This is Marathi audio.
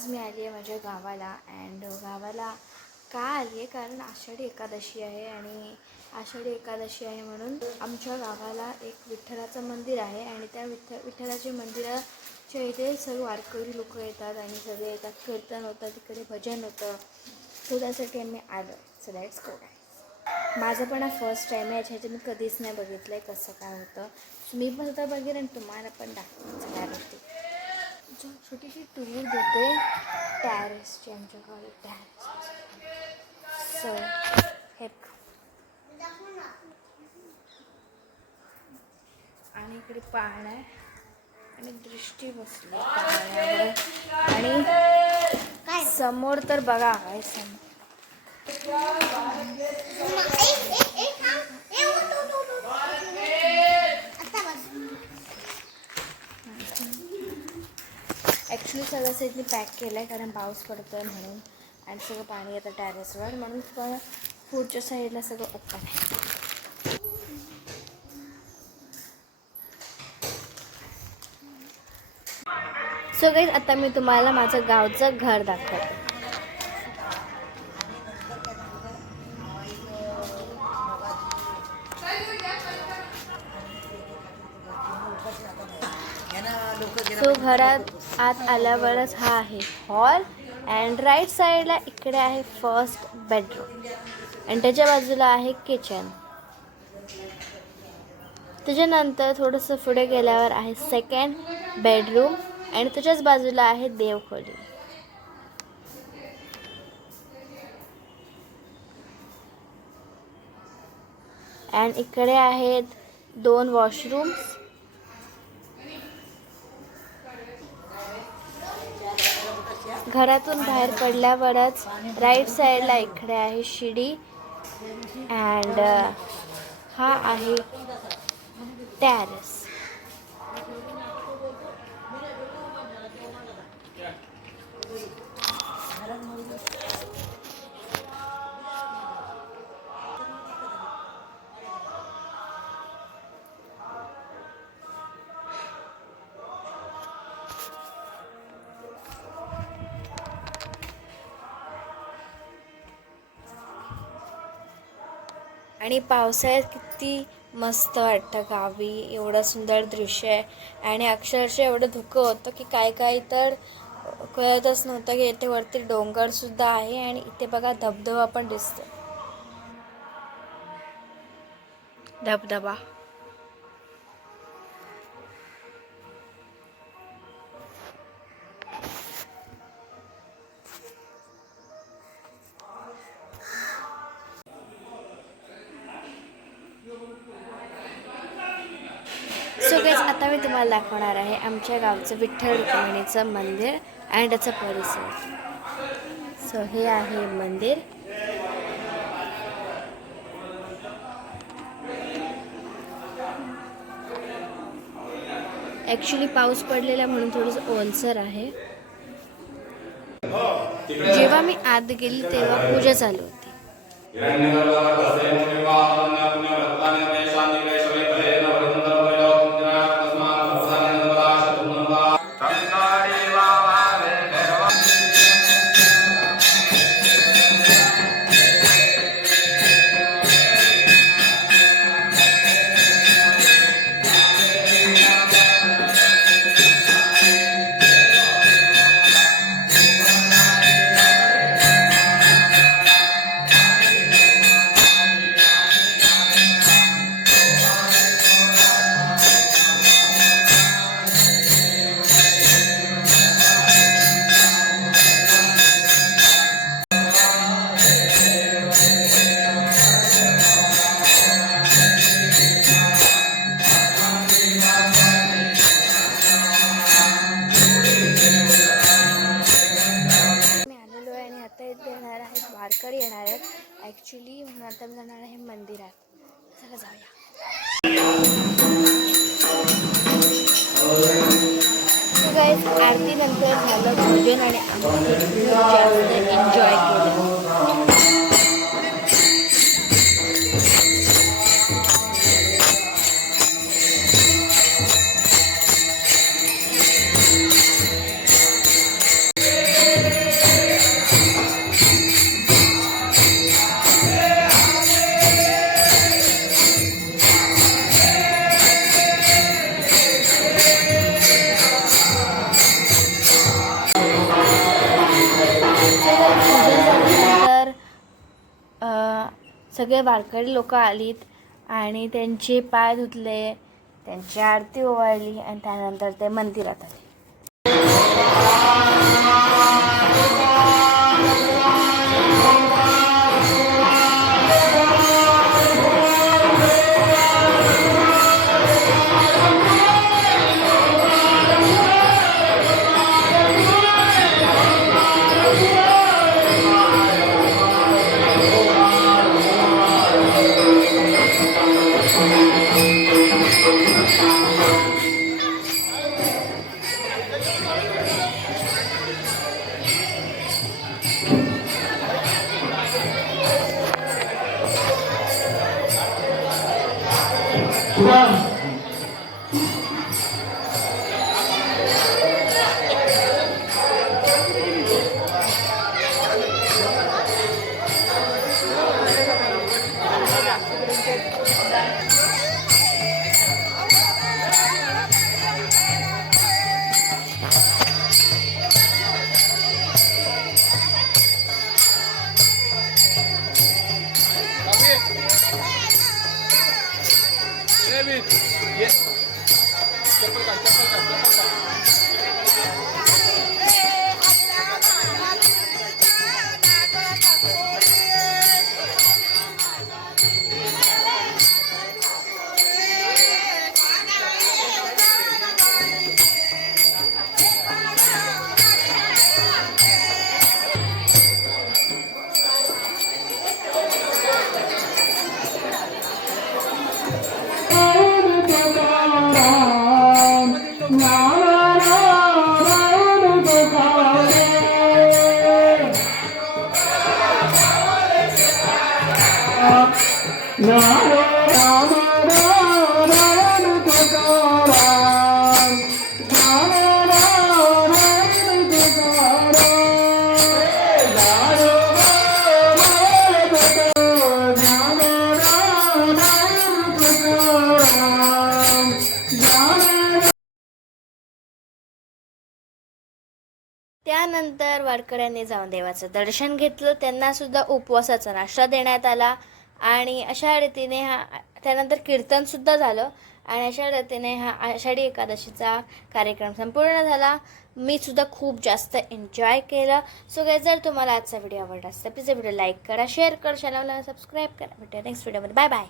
आज मी आली आहे माझ्या गावाला. अँड गावाला का आली आहे कारण आषाढी एकादशी आहे. आणि आषाढी एकादशी आहे म्हणून आमच्या गावाला एक विठ्ठलाचं मंदिर आहे. आणि त्या विठ्ठलाच्या मंदिराच्या इथे सर्व वारकरी लोक येतात आणि सगळे येतात. कीर्तन होतं, तिकडे भजन होतं. तो त्यासाठी आम्ही आलो. So let's go guys. माझं पण हा फर्स्ट टाईम आहे. याच्या मी कधीच नाही बघितलं आहे कसं काय होतं. मी पण आता बघेन आणि तुम्हाला पण दाखवेन सगळ्या गोष्टी. छोटीशी टूर देते टॅरेसची. आमच्या गावात टॅरेस. सो हे आणि इकडे पाहणं आहे आणि दृष्टी बसली पाहण्यावर. आणि समोर तर बघा काय समोर ॲक्च्युली सगळं साईडनी पॅक केलं आहे कारण पाऊस पडतो आहे म्हणून. आणि सगळं पाणी येतं टॅरेसवर म्हणून पण पुढच्या साईडला सगळं ओपन आहे. सो गाईज आता मी तुम्हाला माझं गावचं घर दाखवते. सो घरात आत आल्यावरच हा आहे हॉल. अँड राईट साईडला इकडे आहे फर्स्ट बेडरूम. आणि त्याच्या बाजूला आहे किचन. त्याच्यानंतर थोडंसं पुढे गेल्यावर आहे सेकंड बेडरूम. आणि त्याच्याच बाजूला आहे देवखोली. अँड इकडे आहेत 2 वॉशरूम्स. घरातून बाहेर पडल्यावरच राईट साईडला इकडे आहे शिडी. अँड हा आहे टॅरेस. आणि पावसाळ्यात किती मस्त वाटतं गावी. एवढं सुंदर दृश्य आहे. आणि अक्षरशः एवढं धुकं होतं की काय तर कळतच नव्हतं की इथे वरती डोंगरसुद्धा आहे. आणि इथे बघा धबधबा पण दिसतो. धबधबा सो गाईज आता मी तुम्हाला दाखवणार आहे आमच्या गावचं विठ्ठल रुक्मिणीचं मंदिर आणि त्याचा परिसर. सो हे आहे मंदिर. ॲक्च्युली पाऊस पडलेला म्हणून थोडंसं ओलसर आहे. जेव्हा मी आत गेली तेव्हा पूजा चालू होती. वारकरी येणार आहेत ॲक्च्युली म्हणून आता मी जाणार आहे मंदिरात. चला जाऊया. गाईज आरतीनंतर झालं भोजन आणि आम्ही खूप जास्त एन्जॉय केलं. सगळे वारकरी लोक आलीत आणि त्यांचे पाय धुतले, त्यांची आरती ओवाळली आणि त्यानंतर ते मंदिरात आले. त्यानंतर वारकऱ्यांनी जाऊन देवाचं दर्शन घेतलं. त्यांना सुद्धा उपवासाचा नाश्ता देण्यात आला आणि अशा रीतीने त्यानंतर कीर्तनसुद्धा झालं आणि अशा रीतीने आषाढी एकादशीचा कार्यक्रम संपूर्ण झाला. मी सुद्धा खूप जास्त एन्जॉय केलं. सो गाईज, जर तुम्हाला आजचा व्हिडिओ आवडला असेल तर प्लीज व्हिडिओ लाईक करा, शेअर करा, चॅनलला सबस्क्राईब करा. भेटूया नेक्स्ट व्हिडिओमध्ये. Bye bye.